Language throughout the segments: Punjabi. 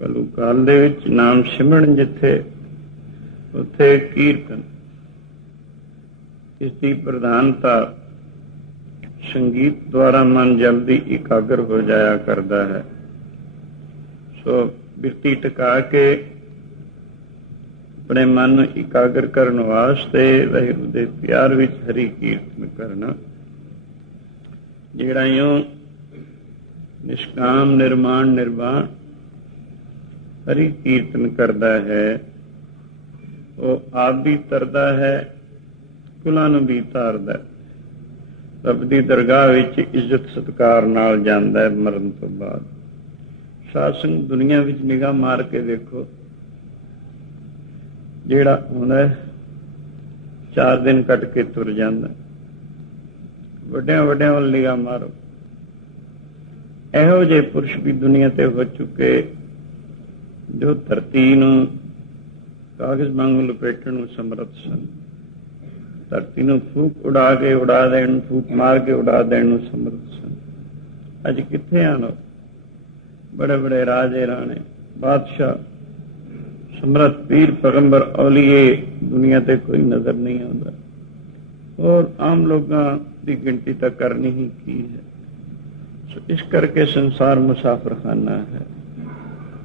ਕਲੂ ਕਾਲ ਦੇ ਵਿੱਚ ਨਾਮ ਸਿਮਰਨ ਜਿੱਥੇ, ਉੱਥੇ ਕੀਰਤਨ। ਇਸ ਦੀ ਪ੍ਰਧਾਨਤਾ ਸੰਗੀਤ ਦੁਆਰਾ ਮਨ ਜਲਦੀ ਇਕਾਗਰ ਹੋ ਜਾਇਆ ਕਰਦਾ ਹੈ। ਸੋ ਬਿਰਤੀ ਟਿਕਾ ਕੇ ਆਪਣੇ ਮਨ ਨੂੰ ਇਕਾਗਰ ਕਰਨ ਵਾਸਤੇ ਵਾਹਿਗੁਰੂ ਦੇ ਪਿਆਰ ਵਿੱਚ ਹਰੀ ਕੀਰਤਨ ਕਰਨਾ। ਜਿਹੜਾ ਯੋ ਨਿਸ਼ਕਾਮ, ਨਿਰਮਾਣ, ਨਿਰਵਾਣ ਹਰੀ ਕੀਰਤਨ ਕਰਦਾ ਹੈ, ਉਹ ਆਪ ਵੀ ਤਰਦਾ ਹੈ, ਕੁਲਾਂ ਨੂੰ ਵੀ ਤਾਰਦਾ ਰੱਬ ਦੀ ਦਰਗਾਹ ਵਿੱਚ ਇੱਜ਼ਤ ਸਤਕਾਰ ਨਾਲ ਜਾਂਦਾ ਹੈ ਮਰਨ ਤੋਂ ਬਾਅਦ। ਸਾਸੰਗ ਦੁਨੀਆ ਵਿੱਚ ਨਿਗਾਹ ਮਾਰ ਕੇ ਦੇਖੋ, ਜਿਹੜਾ ਹੁੰਦਾ ਚਾਰ ਦਿਨ ਕੱਟ ਕੇ ਤੁਰ ਜਾਂਦਾ ਹੈ। ਵੱਡਿਆਂ ਵੱਡਿਆਂ ਵੱਲ ਨਿਗਾਹ ਮਾਰੋ। ਇਹੋ ਜਿਹੇ ਪੁਰਸ਼ ਵੀ ਦੁਨੀਆ ਤੇ ਹੋ ਚੁੱਕੇ ਜੋ ਧਰਤੀ ਨੂੰ ਕਾਗਜ਼ ਵਾਂਗ ਲਪੇਟਣ ਨੂੰ ਸਮਰੱਥ ਸਨ। ਧਰਤੀ ਨੂੰ ਫੂਕ ਉਡਾ ਕੇ ਉਡਾ ਦੇਣ, ਫੂਕ ਮਾਰ ਕੇ ਉਡਾ ਦੇਣ ਨੂੰ ਸਮਰੱਥ ਸਨ। ਅੱਜ ਕਿੱਥੇ ਹਨ ਉਹ? ਬੜੇ ਬੜੇ ਰਾਜੇ ਰਾਣੇ, ਬਾਦਸ਼ਾਹ, ਸਮਰੱਥ ਪੀਰ ਪੈਗੰਬਰ ਔਲੀਏ, ਦੁਨੀਆ ਤੇ ਕੋਈ ਨਜ਼ਰ ਨਹੀਂ ਆਉਂਦਾ। ਔਰ ਆਮ ਲੋਕਾਂ ਦੀ ਗਿਣਤੀ ਤਾਂ ਕਰਨੀ ਹੀ ਕੀ ਹੈ। ਸੋ ਇਸ ਕਰਕੇ ਸੰਸਾਰ ਮੁਸਾਫਰਖਾਨਾ ਹੈ।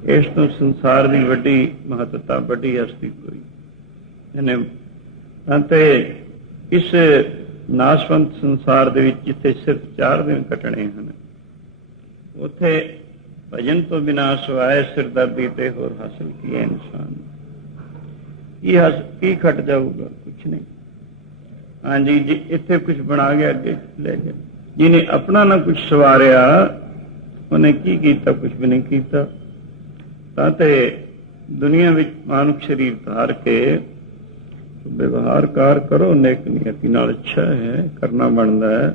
ਇਸ ਤੋਂ ਸੰਸਾਰ ਦੀ ਵੱਡੀ ਮਹੱਤਤਾ, ਵੱਡੀ ਹਸਤੀ ਕੋਈ ਇਹਨੇ ਅੰਤੇ ਇਸ ਨਾਸ਼ਵੰਤ ਸੰਸਾਰ ਦੇ ਵਿੱਚ ਜਿੱਥੇ ਸਿਰਫ 4 ਦਿਨ ਕੱਟਣੇ ਹਨ, ਉਥੇ ਭਜਨ ਤੋਂ ਬਿਨਾਂ ਸਵਾਏ ਸਿਰਦਰਦੀ ਤੇ ਹੋਰ ਹਾਸਲ ਕੀ ਹੈ ਇਨਸਾਨ ਨੂੰ? ਕੀ ਹਸ, ਕੀ ਖਟ ਜਾਊਗਾ? ਕੁਛ ਨਹੀਂ। ਹਾਂਜੀ ਜੀ, ਇੱਥੇ ਕੁਝ ਬਣਾ ਗਿਆ ਅੱਗੇ ਲੈ ਗਿਆ ਜਿਹਨੇ ਆਪਣਾ ਨਾ ਕੁਝ ਸਵਾਰਿਆ, ਉਹਨੇ ਕੀ ਕੀਤਾ? ਕੁਝ ਵੀ ਨਹੀਂ ਕੀਤਾ। ਤਾਂ ਤੇ ਦੁਨੀਆ ਵਿੱਚ ਮਾਨਵ ਸਰੀਰ ਧਾਰ ਕੇ ਵਿਵਹਾਰ ਕਾਰ ਕਰੋ, ਨੇਕ ਨੀਅਤੀ ਨਾਲ ਅੱਛਾ ਹੈ, ਕਰਨਾ ਬਣਦਾ ਹੈ।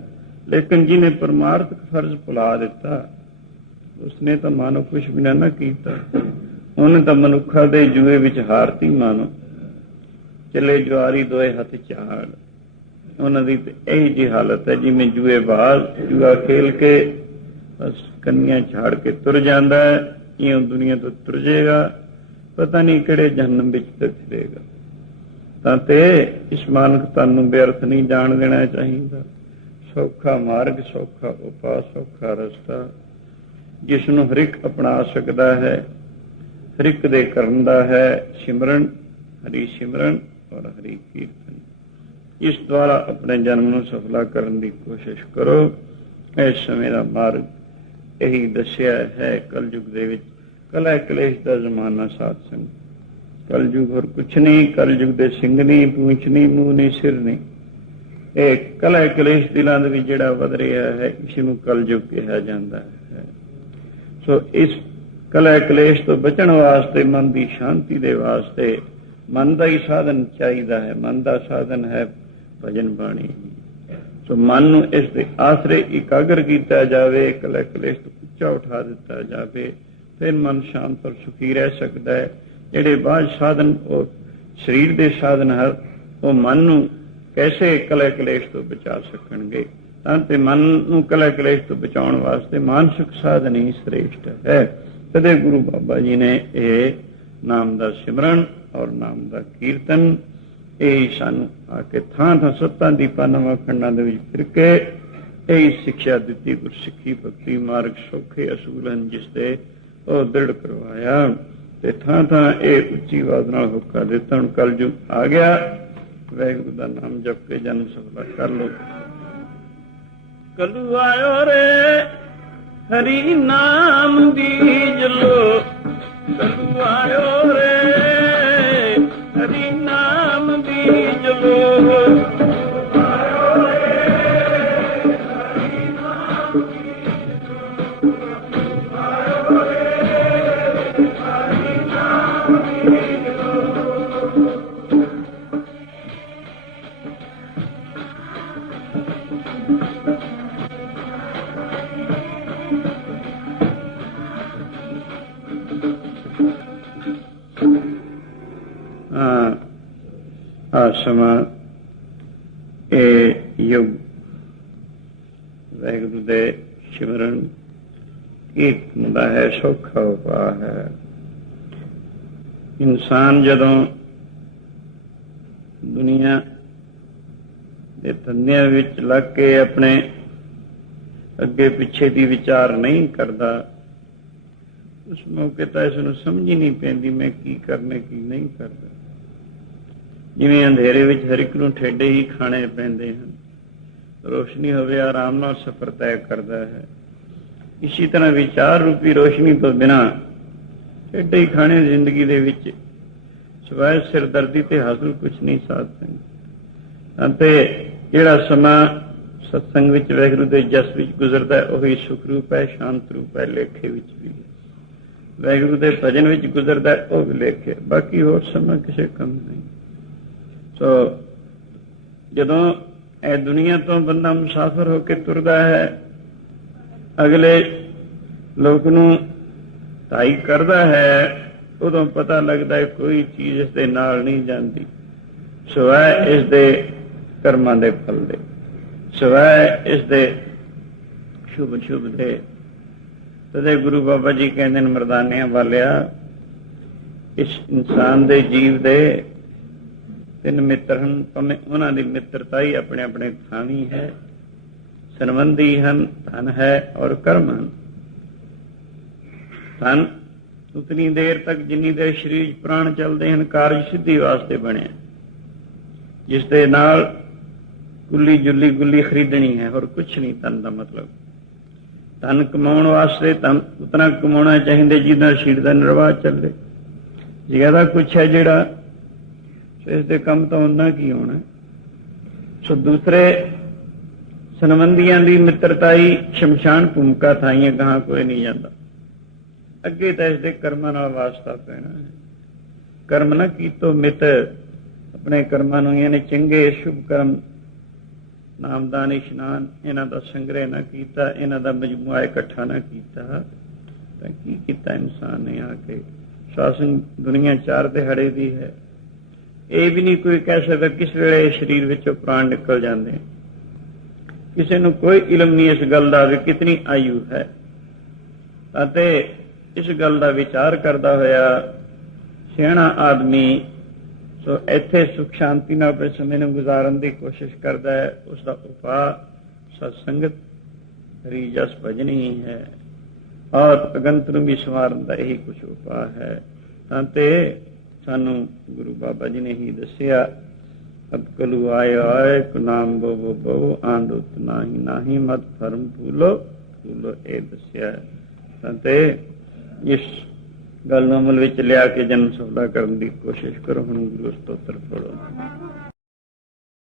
ਲੇਕਿਨ ਜਿਹਨੇ ਪਰਮਾਰਥ ਫਰਜ਼ ਭੁਲਾ ਦਿੱਤਾ, ਉਸਨੇ ਤਾਂ ਮਾਨੋ ਕੁਝ ਵੀ ਨਾ ਕੀਤਾ। ਉਹਨੇ ਤਾਂ ਮਨੁੱਖਾ ਦੇ ਜੂਏ ਵਿੱਚ ਹਾਰਤੀ ਮਾਨੋ ਚਲੇ ਜਵਾਰੀ ਦੋਏ ਹੱਥ ਚਾੜ ਉਹਨਾਂ ਦੀ ਤੇ ਇਹੀ ਜੀ ਹਾਲਤ ਹੈ ਜਿਵੇਂ ਜੂਏ ਬਾਜ਼, ਜੂਆ ਖੇਲ ਕੇ ਬਸ ਕੰਨੀਆਂ ਛਾੜ ਕੇ ਤੁਰ ਜਾਂਦਾ ਹੈ। ਇਉਂ ਦੁਨੀਆ ਤੋਂ ਤੁਰ ਜਾਏਗਾ ਪਤਾ ਨਹੀਂ ਕਿਹੜੇ ਜਨਮ ਵਿੱਚ ਤੇ ਫਿਰੇਗਾ ਤਾਂ ਤੇ ਇਸ ਮਾਨਕਤਾ ਨੂੰ ਬੇਅਰਥ ਨਹੀਂ ਜਾਣ ਦੇਣਾ ਚਾਹੀਦਾ। ਸੌਖਾ ਮਾਰਗ, ਸੌਖਾ ਉਪਾਅ, ਸੌਖਾ ਰਸਤਾ, ਜਿਸ ਨੂੰ ਹਰ ਇੱਕ ਅਪਣਾ ਸਕਦਾ ਹੈ, ਹਰ ਇੱਕ ਦੇ ਕਰਨ ਦਾ ਹੈ ਸਿਮਰਨ, ਹਰੀ ਸਿਮਰਨ ਔਰ ਹਰੀ ਕੀਰਤਨ। ਇਸ ਦੁਆਰਾ ਆਪਣੇ ਜਨਮ ਨੂੰ ਸਫਲਾ ਕਰਨ ਦੀ ਕੋਸ਼ਿਸ਼ ਕਰੋ। ਇਸ ਸਮੇਂ ਦਾ ਮਾਰਗ ਇਹੀ ਦੱਸਿਆ ਹੈ ਕਲਯੁਗ ਦੇ ਵਿੱਚ। ਕਲਾ ਕਲੇਸ਼ ਦਾ ਜ਼ਮਾਨਾ ਸਾਧ ਸੰਗ। ਕਲਯੁਗ ਹੋਰ ਕੁਛ ਨਹੀਂ, ਕਲਯੁਗ ਦੇ ਸਿੰਘ ਨਹੀਂ, ਪੂੰਛ ਨਹੀਂ, ਮੂੰਹ ਨਹੀਂ, ਸਿਰ ਨਹੀਂ। ਇਹ ਕਲਾ ਕਲੇਸ਼ ਦਿਲਾਂ ਦੇ ਵਿੱਚ ਜਿਹੜਾ ਵਧ ਰਿਹਾ ਹੈ ਇਸ ਨੂੰ ਕਲਯੁਗ ਕਿਹਾ ਜਾਂਦਾ ਹੈ। ਸੋ ਇਸ ਕਲਾ ਕਲੇਸ਼ ਤੋਂ ਬਚਣ ਵਾਸਤੇ, ਮਨ ਦੀ ਸ਼ਾਂਤੀ ਦੇ ਵਾਸਤੇ ਮਨ ਦਾ ਹੀ ਸਾਧਨ ਚਾਹੀਦਾ ਹੈ। ਮਨ ਦਾ ਸਾਧਨ ਹੈ ਭਜਨ ਬਾਣੀ। ਸੋ ਮਨ ਨੂੰ ਇਸ ਦੇ ਆਸਰੇ ਇਕਾਗਰ ਕੀਤਾ ਜਾਵੇ ਕਲਾ ਕਲੇਸ਼ ਤੋਂ ਉੱਚਾ ਉਠਾ ਦਿੱਤਾ ਜਾਵੇ, ਫਿਰ ਮਨ ਸ਼ਾਂਤ ਔਰ ਸੁਖੀ ਰਹਿ ਸਕਦਾ ਹੈ। ਜਿਹੜੇ ਬਾਹਰ ਸਾਧਨ ਉਹ ਸਰੀਰ ਦੇ ਸਾਧਨ ਹੈ ਉਹ ਮਨ ਨੂੰ ਕੈਸੇ ਕਲਾ ਕਲੇਸ਼ ਤੋਂ ਬਚਾ ਸਕਣਗੇ? ਤਾਂ ਤੇ ਮਨ ਨੂੰ ਕਲਾ ਕਲੇਸ਼ ਤੋਂ ਬਚਾਉਣ ਵਾਸਤੇ ਮਾਨਸਿਕ ਸਾਧਨ ਹੀ ਸ੍ਰੇਸ਼ਟ ਹੈ। ਤਦੇ ਗੁਰੂ ਬਾਬਾ ਜੀ ਨੇ ਇਹ ਨਾਮ ਦਾ ਸਿਮਰਨ ਔਰ ਨਾਮ ਦਾ ਕੀਰਤਨ ਇਹ ਸਾਨੂੰ ਆ ਕੇ ਥਾਂ ਥਾਂ ਸੱਤਾਂ ਦੀਪਾਂ ਨਵਾਂ ਖੰਡਾਂ ਦੇ ਵਿੱਚ ਫਿਰ ਕੇ ਇਹ ਸਿੱਖਿਆ ਦਿੱਤੀ, ਗੁਰਸਿੱਖੀ, ਭਗਤੀ, ਮਾਰਗ, ਸੌਖੇ ਅਸੂਲ ਹਨ ਜਿਸ ਤੇ ਉਹ ਦ੍ਰਿੜ ਕਰਵਾਇਆ। ਤੇ ਥਾਂ ਥਾਂ ਇਹ ਉੱਚੀ ਆਵਾਜ਼ ਨਾਲ ਹੁਕਾ ਦਿੱਤਾ, ਹੁਣ ਕਲਯੁਗ ਆ ਗਿਆ। ਵਾਹਿਗੁਰੂ ਦਾ ਨਾਮ ਜਪ ਕੇ ਜਨਮ ਸਫਲਾ ਕਰ ਲੋ ਕਲੂ ਆਇਓ ਰੇ, ਹਰੀ ਨਾਮ ਦੀਜ ਲੋ ਕਲੂ ਆਇਓ ਰੇ, ਹਰੀ ਨਾਮ niño ਆ ਸਮਾਂ ਇਹ ਯੁਗ ਵਾਹਿਗੁਰੂ ਦੇ ਸਿਮਰਨ ਕੀਰਤਨ ਦਾ ਹੈ ਸੌਖਾ ਉਪਾਅ ਹੈ ਇਨਸਾਨ ਜਦੋਂ ਦੁਨੀਆ ਦੇ ਧੰਦਿਆਂ ਵਿੱਚ ਲੱਗ ਕੇ ਆਪਣੇ ਅੱਗੇ ਪਿੱਛੇ ਦੀ ਵਿਚਾਰ ਨਹੀਂ ਕਰਦਾ ਉਸ ਮੌਕੇ ਤਾਂ ਇਸ ਨੂੰ ਸਮਝ ਹੀ ਨਹੀਂ ਪੈਂਦੀ ਮੈਂ ਕੀ ਕਰਨਾ ਕੀ ਨਹੀਂ ਕਰਦਾ ਜਿਵੇਂ ਅੰਧੇਰੇ ਵਿੱਚ ਹਰ ਇੱਕ ਨੂੰ ਠੇਡੇ ਹੀ ਖਾਣੇ ਪੈਂਦੇ ਹਨ। ਰੋਸ਼ਨੀ ਹੋਵੇ, ਆਰਾਮ ਨਾਲ ਸਫ਼ਰ ਤੈਅ ਕਰਦਾ ਹੈ। ਇਸੇ ਤਰ੍ਹਾਂ ਵਿਚਾਰ ਰੂਪੀ ਰੋਸ਼ਨੀ ਤੋਂ ਬਿਨਾ ਠੇਡੇ ਹੀ ਖਾਣੇ ਜ਼ਿੰਦਗੀ ਦੇ ਵਿੱਚ ਸਿਵਾਏ ਸਿਰਦਰਦੀ ਤੇ ਹਾਸਲ ਕੁਝ ਨਹੀਂ ਸਾਧ ਸਕਦੇ ਅਤੇ ਜਿਹੜਾ ਸਮਾਂ ਸਤਸੰਗ ਵਿੱਚ ਵੈਗਰੂ ਦੇ ਜਸ ਵਿੱਚ ਗੁਜ਼ਰਦਾ ਹੈ, ਉਹੀ ਸੁਖ ਰੂਪ ਹੈ, ਸ਼ਾਂਤ ਰੂਪ ਹੈ, ਲੇਖੇ ਵਿੱਚ ਵੀ। ਹੈ ਵੈਗਰੂ ਦੇ ਭਜਨ ਵਿੱਚ ਗੁਜ਼ਰਦਾ ਉਹ ਵੀ ਲੇਖੇ। ਬਾਕੀ ਹੋਰ ਸਮਾਂ ਕਿਸੇ ਕੰਮ ਨਹੀਂ। ਸੋ ਜਦੋਂ ਇਹ ਦੁਨੀਆ ਤੋਂ ਬੰਦਾ ਮੁਸਾਫਰ ਹੋ ਕੇ ਤੁਰਦਾ ਹੈ, ਅਗਲੇ ਲੋਕ ਨੂੰ ਤਾਈ ਕਰਦਾ ਹੈ, ਉਦੋਂ ਪਤਾ ਲੱਗਦਾ ਹੈ ਕੋਈ ਚੀਜ਼ ਇਸ ਦੇ ਨਾਲ ਨਹੀਂ ਜਾਂਦੀ। ਸਿਵਾਏ ਇਸ ਦੇ ਕਰਮਾਂ ਦੇ ਫਲ ਦੇ। ਸਿਵਾਏ ਇਸ ਦੇ ਸ਼ੁਭ ਸ਼ੁਭ ਦੇ। ਤਦੇ ਗੁਰੂ ਬਾਬਾ ਜੀ ਕਹਿੰਦੇ ਨੇ, ਮਰਦਾਨਿਆਂ ਵਾਲਿਆ, ਇਸ ਇਨਸਾਨ ਦੇ ਜੀਵ ਦੇ ਤਿੰਨ ਮਿੱਤਰ ਹਨ ਭਾਵੇਂ ਉਹਨਾਂ ਦੀ ਮਿੱਤਰਤਾ ਹੀ ਆਪਣੇ ਆਪਣੇ ਥਾਵੀ ਹੈ। ਸੰਬੰਧੀ ਹਨ, ਧਨ ਹੈ ਔਰ ਕਰਮ ਹਨ। ਧਨ ਉਤਨੀ ਦੇਰ ਤੱਕ ਜਿੰਨੀ ਦੇਰ ਸਰੀਰ 'ਚ ਪ੍ਰਾਣ ਚੱਲਦੇ ਹਨ, ਕਾਰਜ ਸਿੱਧੀ ਵਾਸਤੇ ਬਣਿਆ ਜਿਸ ਦੇ ਨਾਲ ਗੁੱਲੀ ਜੁੱਲੀ ਗੁੱਲੀ ਖਰੀਦਣੀ ਹੈ, ਹੋਰ ਕੁਝ ਨਹੀਂ, ਧਨ ਦਾ ਮਤਲਬ। ਧਨ ਕਮਾਉਣ ਵਾਸਤੇ ਧਨ ਉਤਨਾ ਕਮਾਉਣਾ ਚਾਹੀਦਾ ਜਿਹਦਾ ਸਰੀਰ ਦਾ ਨਿਰਵਾਹ ਚੱਲੇ। ਜ਼ਿਆਦਾ ਕੁਝ ਹੈ ਜਿਹੜਾ ਇਸ ਦੇ ਕੰਮ ਤਾਂ ਉਹਨਾਂ ਕੀ ਹੋਣਾ। ਸੋ ਦੂਸਰੇ ਸੰਬੰਧੀਆਂ ਦੀ ਮਿੱਤਰਤਾਈ ਸ਼ਮਸ਼ਾਨ ਭੂਮਿਕਾ ਥਾਈਆਂ ਗਾਹਾਂ ਕੋਈ ਨਹੀਂ ਜਾਂਦਾ। ਅੱਗੇ ਤਾਂ ਇਸ ਦੇ ਕਰਮਾਂ ਨਾਲ ਵਾਸਤਾ ਪੈਣਾ ਕਰਮ ਨਾ ਕੀਤੋ ਮਿੱਤ, ਆਪਣੇ ਕਰਮਾਂ ਨੂੰ ਇਹਨੇ ਚੰਗੇ ਸ਼ੁਭ ਕਰਮ, ਨਾਮਦਾਨ ਇਸ਼ਨਾਨ, ਇਹਨਾਂ ਦਾ ਸੰਗ੍ਰਹਿ ਨਾ ਕੀਤਾ, ਇਹਨਾਂ ਦਾ ਮਜਮੂਆ ਇਕੱਠਾ ਨਾ ਕੀਤਾ, ਤਾਂ ਕੀ ਕੀਤਾ ਇਨਸਾਨ ਨੇ ਆ ਕੇ? ਸਾਸਨ ਦੁਨੀਆ ਚਾਰ ਦਿਹਾੜੇ ਦੀ ਹੈ। ਇਹ ਵੀ ਨਹੀਂ ਕੋਈ ਕਹਿ ਸਕਦਾ ਕਿਸ ਵੇਲੇ ਸਰੀਰ ਵਿੱਚੋਂ ਪ੍ਰਾਣ ਨਿਕਲ ਜਾਂਦੇ ਹਨ। ਕਿਸੇ ਨੂੰ ਕੋਈ ਇਲਮ ਨਹੀਂ ਇਸ ਗੱਲ ਦਾ ਵੀ ਕਿਤਨੀ ਆਯੂ ਹੈ। ਅਤੇ ਇਸ ਗੱਲ ਦਾ ਵਿਚਾਰ ਕਰਦਾ ਹੋਇਆ ਸਿਆਣਾ ਆਦਮੀ ਸੋ ਇੱਥੇ ਸੁਖ ਸ਼ਾਂਤੀ ਨਾਲ ਆਪਣੇ ਸਮੇਂ ਨੂੰ ਗੁਜ਼ਾਰਨ ਦੀ ਕੋਸ਼ਿਸ਼ ਕਰਦਾ ਹੈ ਉਸ ਦਾ ਉਪਾਅ ਸਤਸੰਗਤ ਹਰੀ ਜਸ ਭਜਨ ਹੈ ਔਰ ਅਗੰਤ ਨੂੰ ਵੀ ਸਵਾਰਨ ਦਾ ਇਹੀ ਕੁਝ ਉਪਾਅ ਹੈ। ਤਾਂ ਤੇ ਸਾਨੂੰ ਗੁਰੂ ਬਾਬਾ ਜੀ ਨੇ ਹੀ ਦੱਸਿਆ ਅਬ ਕਲੂ ਆਏ ਆਏ ਨਾਮ ਬੋ ਬੋ ਬੋ, ਆਂਦੁਤ ਨਾਹੀ ਨਾਹੀ, ਮਤ ਫਰਮ ਫੂਲੋ ਭੂਲੋ ਇਹ ਦੱਸਿਆ ਹੈ। ਇਸ ਗੱਲ ਨੂੰ ਅਮਲ ਵਿੱਚ ਲਿਆ ਕੇ ਜਨਮ ਸਫਲਾ ਕਰਨ ਦੀ ਕੋਸ਼ਿਸ਼ ਕਰੋ, ਹੁਣ ਗੁਰੂ ਸਤੋਤਰ ਪੜੋ